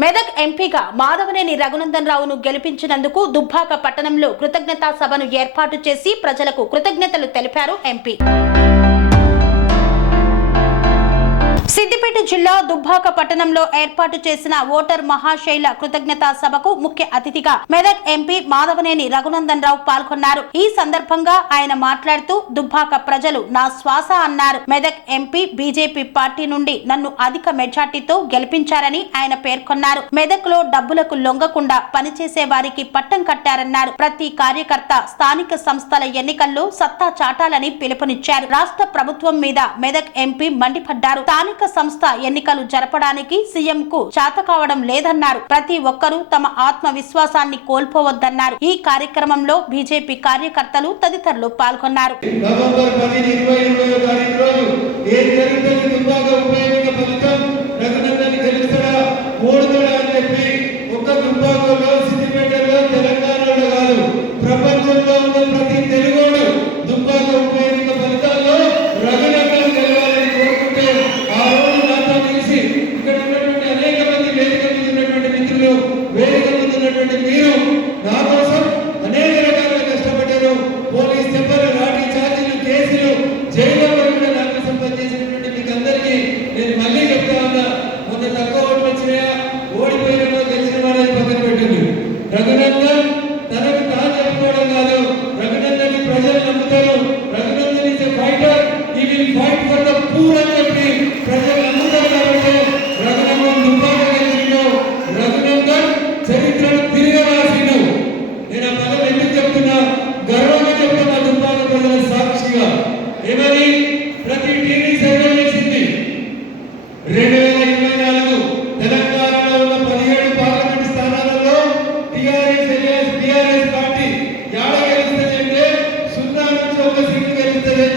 మెదక్ ఎంపీగా మాధవనేని రఘునందన్ రావును గెలిపించినందుకు దుబ్బాక పట్టణంలో కృతజ్ఞతా సభను ఏర్పాటు చేసి ప్రజలకు కృతజ్ఞతలు తెలిపారు ఎంపీ. సిద్దిపేట జిల్లా దుబ్బాక పట్టణంలో ఏర్పాటు చేసిన ఓటర్ మహాశైల కృతజ్ఞతా సభకు ముఖ్య అతిథిగా మెదక్ ఎంపీ మాధవనేని రఘునందన్ రావు పాల్గొన్నారు. ఈ సందర్భంగా ఆయన మాట్లాడుతూ దుబ్బాక ప్రజలు నా శ్వాస అన్నారు. మెదక్ ఎంపీ బీజేపీ పార్టీ నుండి నన్ను అధిక మెజార్టీతో గెలిపించారని ఆయన పేర్కొన్నారు. మెదక్లో డబ్బులకు లొంగకుండా పనిచేసే వారికి పట్టం కట్టారన్నారు. ప్రతి కార్యకర్త స్థానిక సంస్థల ఎన్నికల్లో సత్తా చాటాలని పిలుపునిచ్చారు. రాష్ట్ర ప్రభుత్వం మీద మెదక్ ఎంపీ మండిపడ్డారు. స్థానిక సంస్థ ఎన్నికలు జరపడానికి సీఎంకు చాతకావడం లేదన్నారు. ప్రతి ఒక్కరూ తమ ఆత్మవిశ్వాసాన్ని కోల్పోవద్దన్నారు. ఈ కార్యక్రమంలో బీజేపీ కార్యకర్తలు తదితరులు పాల్గొన్నారు. నవంబర్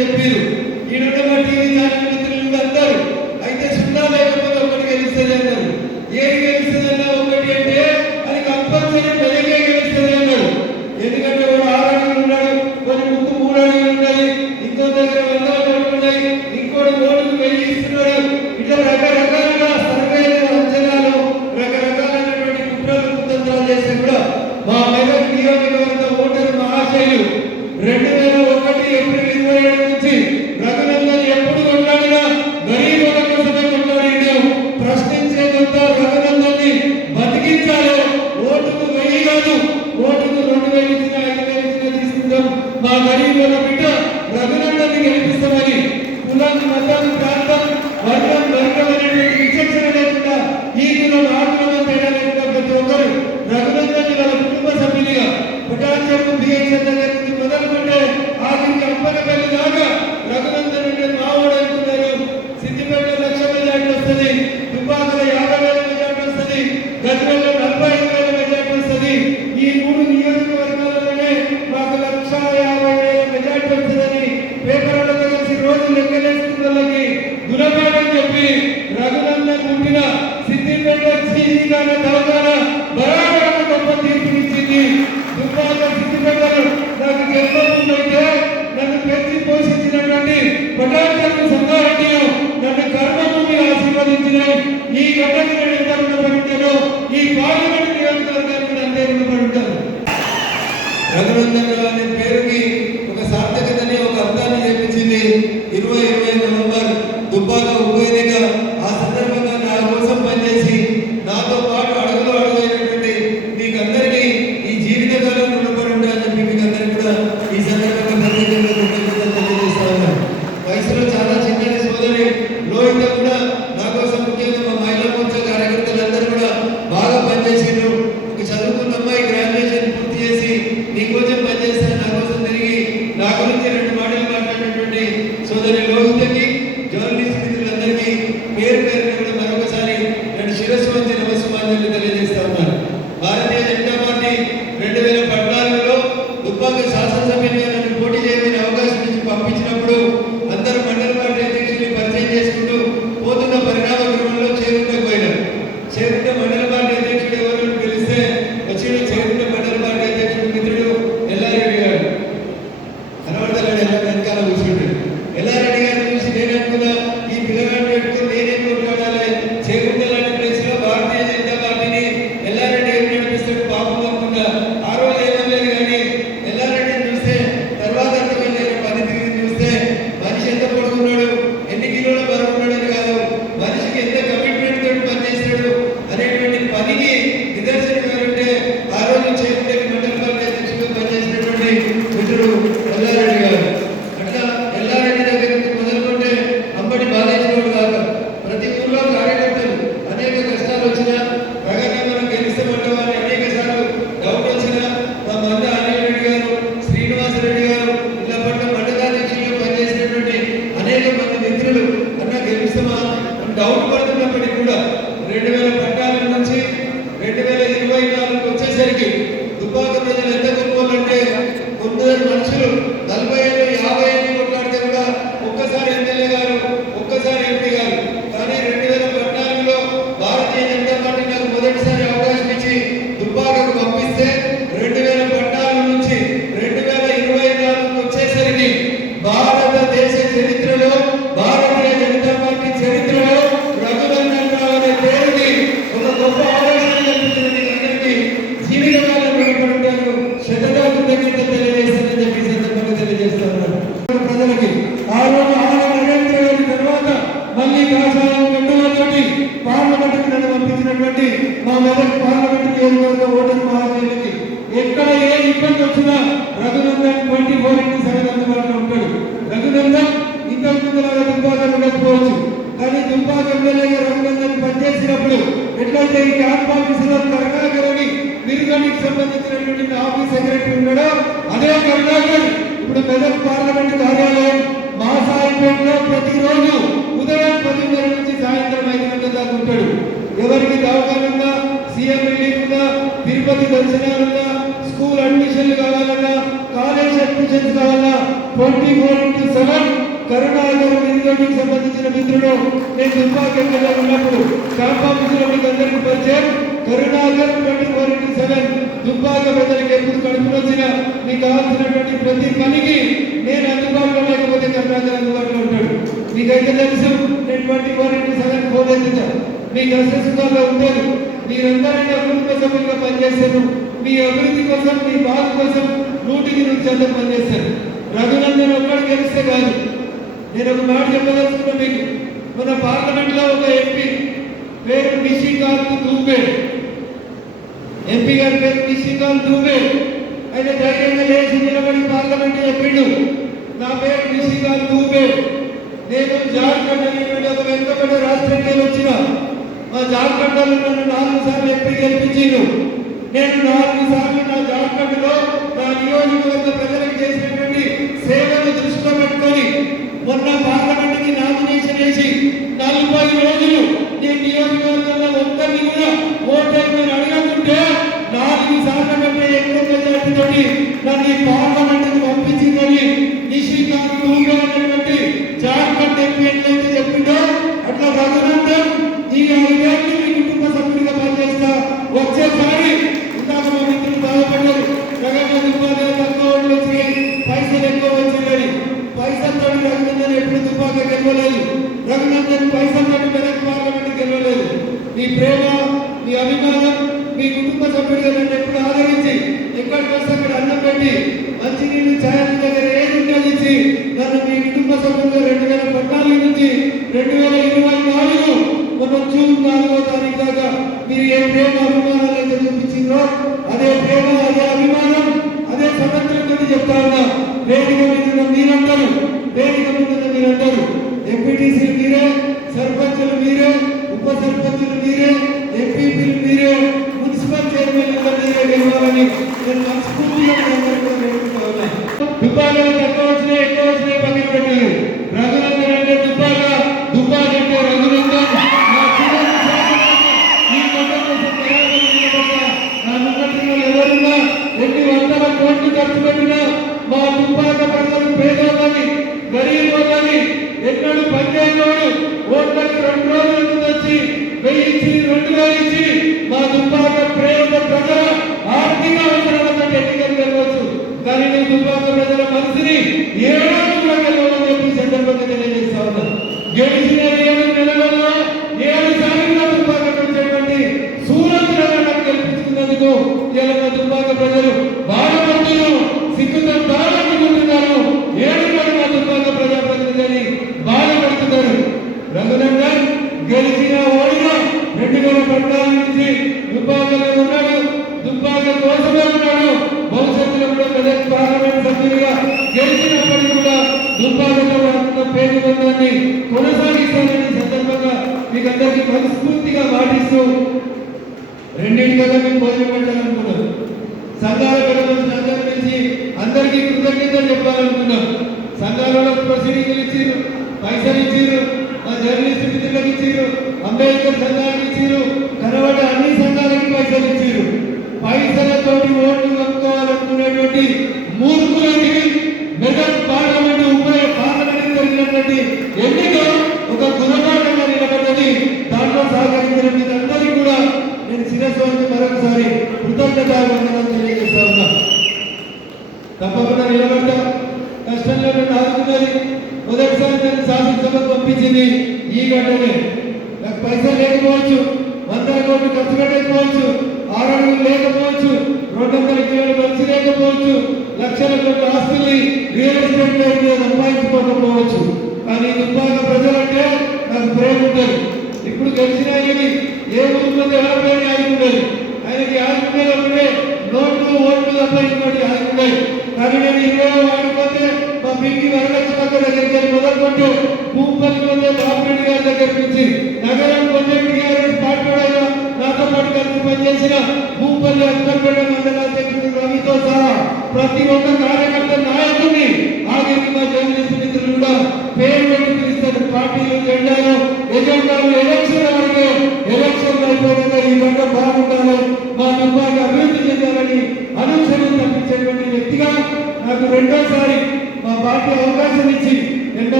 Pedro ఉన్నప్పటికీ కూడా రెండు వేల పద్నాలుగు నుంచి రెండు వేల ఇరవై నాలుగు వచ్చేసరికి దుబ్బాక ప్రజలు ఎంత దవాఖాన ఉంటాడు. ఎవరికి దవాఖాన ఉందా సీఎం రిలీఫ్ ఉందా తిరుపతి దర్శనాలు ఉందా స్కూల్ అడ్మిషన్లు కావాలన్నా కాలేజ్ అడ్మిషన్ కావాలన్నా twenty four into seven Karunakar నిధిలోకి సంబంధించిన మిత్రుడు. నేను దుర్భాగ్యంగా ఉన్నప్పుడు క్యాంప్ ఆఫీసులో మీకు అందరికీ పరిచయం. Karunakar twenty four into seven. దుర్భాగ్య ప్రజలకు ఎప్పుడు కడుపులు వచ్చినా మీకు కావాల్సినటువంటి ప్రతి పనికి నేను అందుబాటులో లేకపోతే కరుణాకర్ అందుబాటులో ఉంటాడు. మీకైతే తెలుసు నేను twenty four into seven phone ఎత్తుతాను. మీ కష్టసుఖాల్లో ఉంటారు. మీరందరైనా అభివృద్ధి కోసం ఇంకా పనిచేస్తారు. మీ అభివృద్ధి కోసం మీ బాధ కోసం నూటికి నూరు శాతం పనిచేస్తారు. రఘునందన్ ఒక్కడు గెలిస్తే కాదు నేను ఒక మాట చెప్పదలుచుకున్నా మీకు. మన పార్లమెంట్లో ఒక ఎంపీ పేరు నిషికాంత్ దూబే. ఎంపీ గారి పేరు నిషికాంత్ దూబే. అయితే ధైర్యంగా లేచి నిలబడి పార్లమెంట్ చెప్పిండు. నా పేరు నిషికాంత్ దూబే. నేను జార్ఖండ్ అనేటువంటి ఒక వెనుకబడి రాష్ట్రం నేను వచ్చిన మా జార్ఖండ్లో నన్ను నాలుగు సార్లు ఎంపీ గెలిపించిండు నేను నాలుగు సార్లు నా జార్ఖండ్లో నా నియోజకవర్గ ప్రజలకు చేసినటువంటి ಸಂಸ್ಕೃತಿಯ ವಿಭಾಗದ ಕಟ್ಟೋಚ రెండింటి కదా మేము భోజనం పెట్టాలనుకున్నాం. సంఘాలు పెట్టవలసిన అందరి నుంచి అందరికీ కృతజ్ఞతలు చెప్పాలనుకున్నాం. సంఘాలలో ప్రసిడీలు ఇచ్చారు పైసలు ఇచ్చారు మా జర్నలిస్ట్ మిత్రులకు ఇచ్చారు అంబేద్కర్ సంఘానికి ఇచ్చారు కనబడే అన్ని సంఘాలకి పైసలు ఇచ్చారు పైసలతోటి ఓట్లు కప్పుకోవాలనుకునేటువంటి dia dele é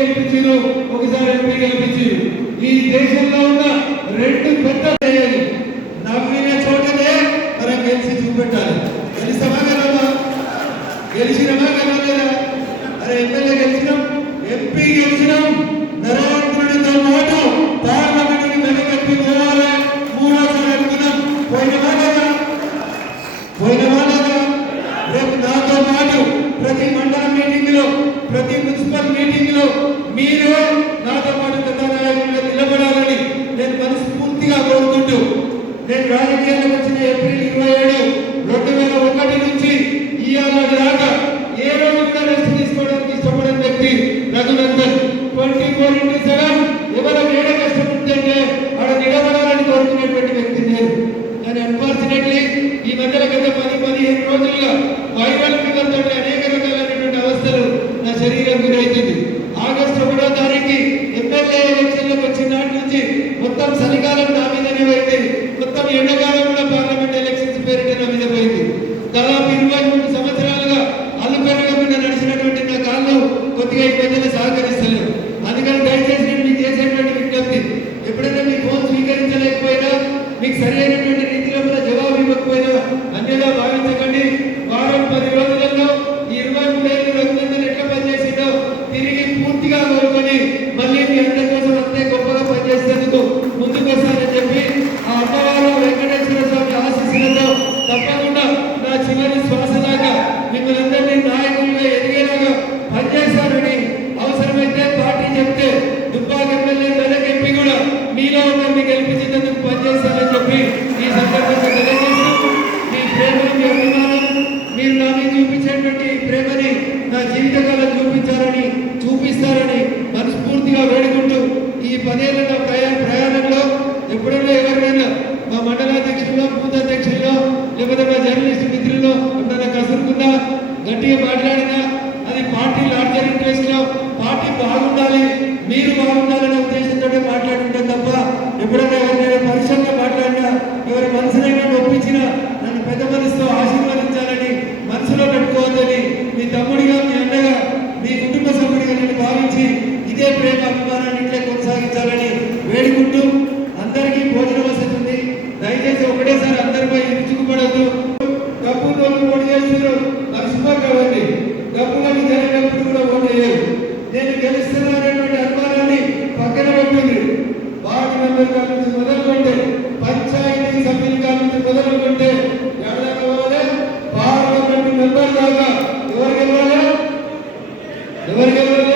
గెలిపించారు ఒకసారి ఎంపీ గెలిపించారు ఈ దేశంలో ఉన్న రెండు పెద్ద కోరుకుంటూ నేను రాజకీయాలకు వచ్చిన ఏప్రిల్ ఇరవై ఏడు రెండు వేల ఒకటి నుంచి ఈ ఆనాడు దాకా ఎవరికెవరు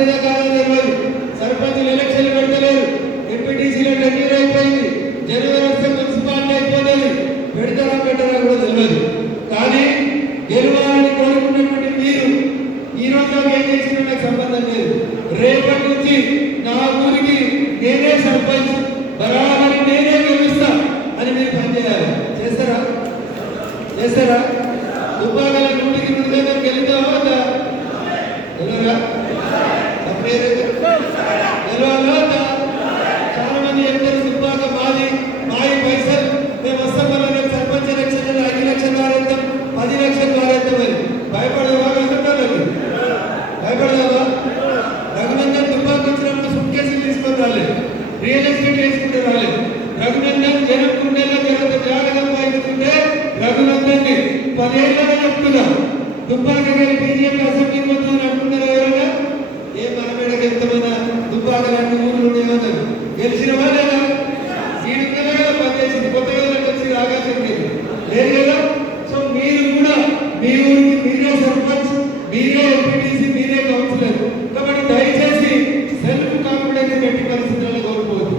Alegre. మీ ఊరికి మీరే సర్పంచ్ మీరే ఎంపీటీసీ మీరే కౌన్సిలర్. కాబట్టి దయచేసి సెల్ఫ్ కాన్ఫిడెన్స్ గట్టి పరిస్థితుల్లో కోల్పోవద్దు.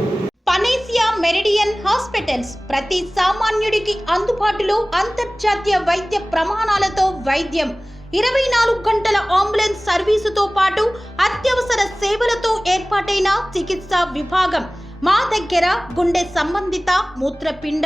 పనేసియా మెరిడియన్ హాస్పిటల్స్ ప్రతి సామాన్యుడికి అందుబాటులో అంతర్జాతీయ వైద్య ప్రమాణాలతో వైద్యం. ఇరవై నాలుగు గంటల అంబులెన్స్ సర్వీసుతో పాటు అత్యవసర సేవలతో ఏర్పాటైన చికిత్సా విభాగం. మా దగ్గర గుండె సంబంధిత మూత్రపిండ